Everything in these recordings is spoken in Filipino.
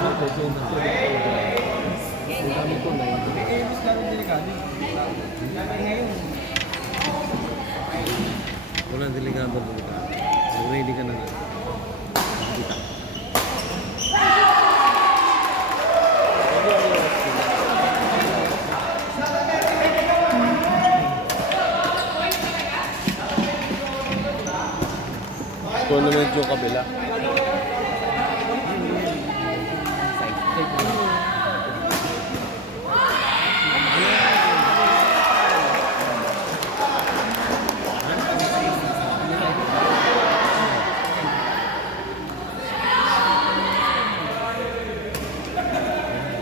Ang dami ko na yun. Eh, mas lalo delikado. Walang delikado dito. Ready ka na na. Kita. Tournament yung kabila.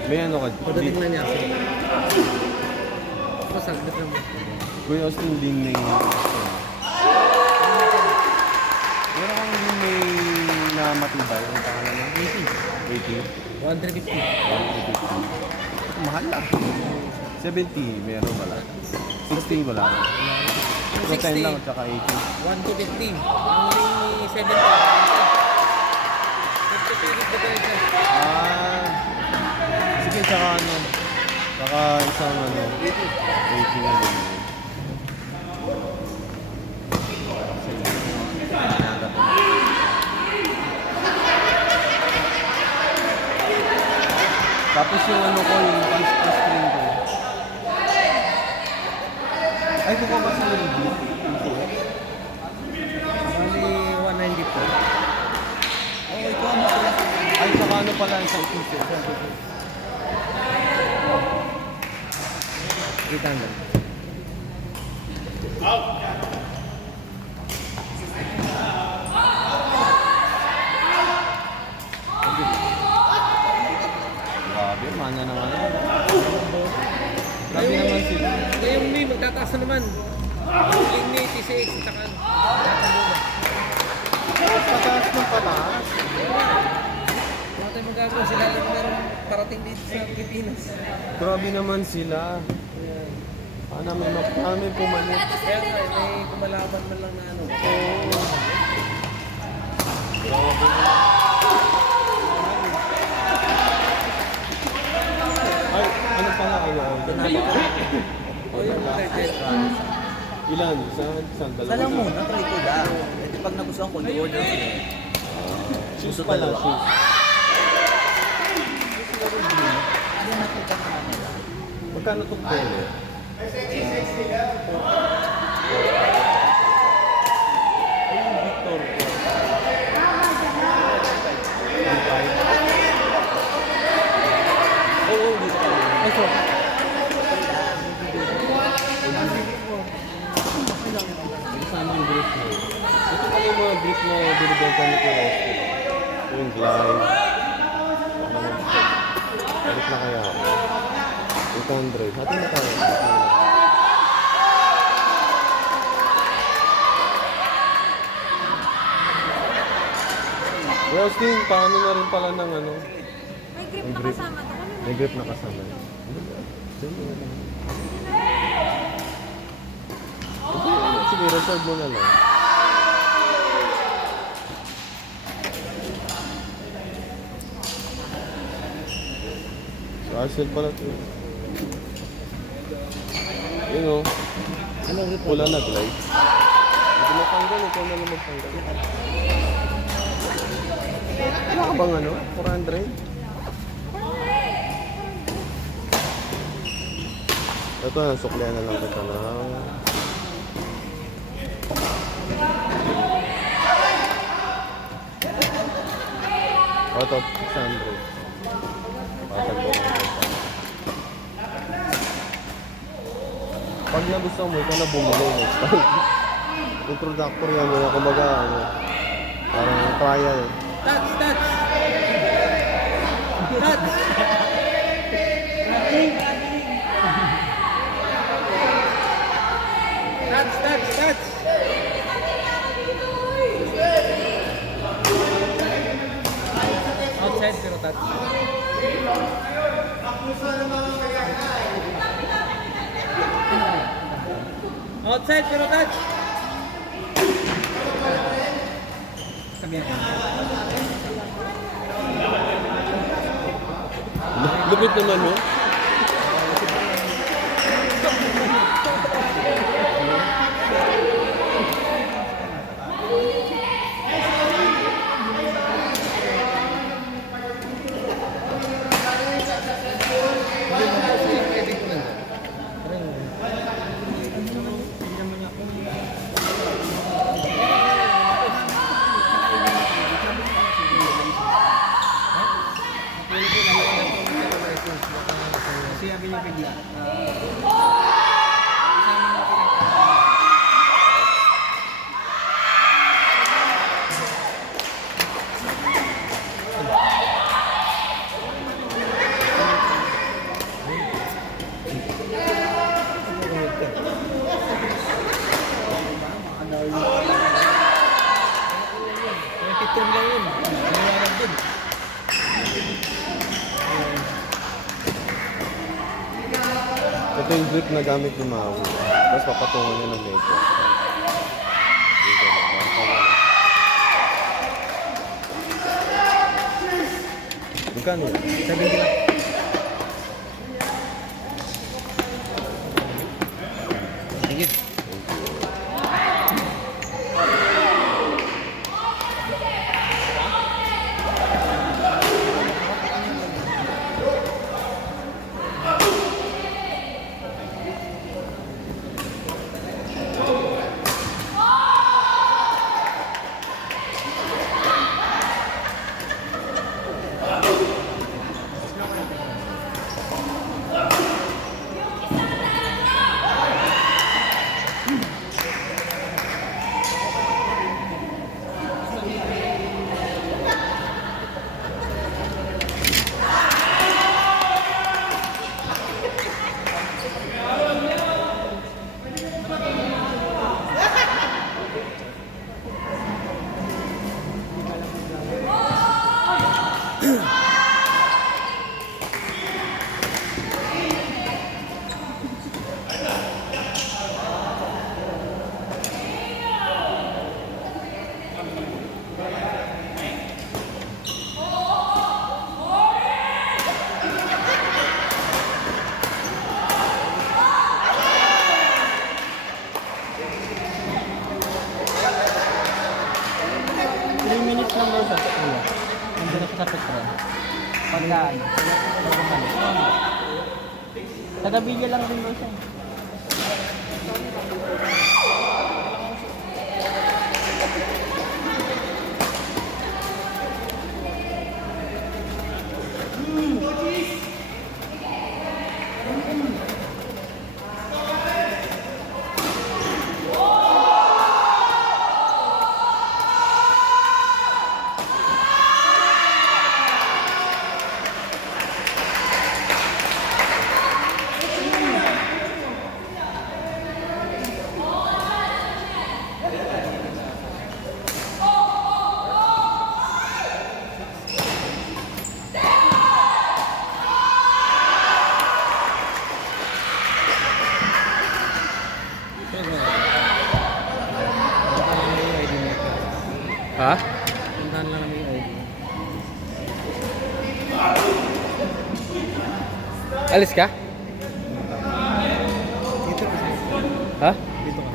May ano ka? Padating na niya ako. Pasagdat lang. Kuya Austin din na yung... Meron kang din may na matibay. Ang pangalan niya? 80. 80? 150. 150. Mahal lang. 70 meron wala. 16 wala. 10 lang at saka 80. 1 to 50. Ang ring ni 70. 50 pilit na tayo siya. Sige, tsaka ano. Tsaka isang ano. 80 na din. Tapos yung ano ko, yung pan-screen ko. Ay, kung ka ba sa review? Bali, 190 po. Oh, ito ano pala. Ay, saka ano pala, isang piso. 800. Grabe, mana naman. Grabe naman sila. Ngayon may magtataas na naman. Ling ni TCX at saka Pataas ng pataas. wala tayong magagawa. Sila lang meron parating dito sa Pilipinas. Grabe naman sila. Paano may pumalit? Kaya nga, may kumalaban man lang na ano. Oo. Grabe. Ay, ano pala kayo? O yung 30. Ilan? Isang dalawa? Salang muna, try ko lang. Ito pag nagustuhan ko, i-order ko. Shoes pala, shoes. Hindi nakita naman nila. Magkano itong polo? Ay, yung Victor. Oo, dito. Ay, so. Saan yung brief mo? Ito pala yung mga brief na binibenta ni Kuya Austin. Yung glide. Balik na kaya ako. 800. Hati na tayo. Kuya Austin, paano na rin pala ng ano? May grip na kasama to. May grip na kasama. Sige, reserve mo na lang. So, Arcel pala ito. Yun o. Anong report? Pula na glide. Hindi mo tanggal, ikaw na lang magtanggal. Wala ka bang ano? 400? Ito na, suklihan na lang kita ng... Ito, 600. Patag ko lang ito. Pag nagustuhan mo, ikaw na bumili next time. Introductory yan muna, kumbaga, ano, parang trial. Touch! Touch! Touch! Outside pero touch. Outside pero touch. Sabihan ko. Lupit naman yun. Sabi niya bigla. Pitong lang yun. Naliwanag din. Ito yung grip na gamit ni Maui. Tapos papatungan niya ng medyo. Dito na. Magkano yun? 70 lang. Sige. Sa Petron. Pagkaan. Taga-Villa lang rin daw siya. Ha? Puntahan lang namin yung ID. Alis ka? Dito kasi. Ha? Dito ka.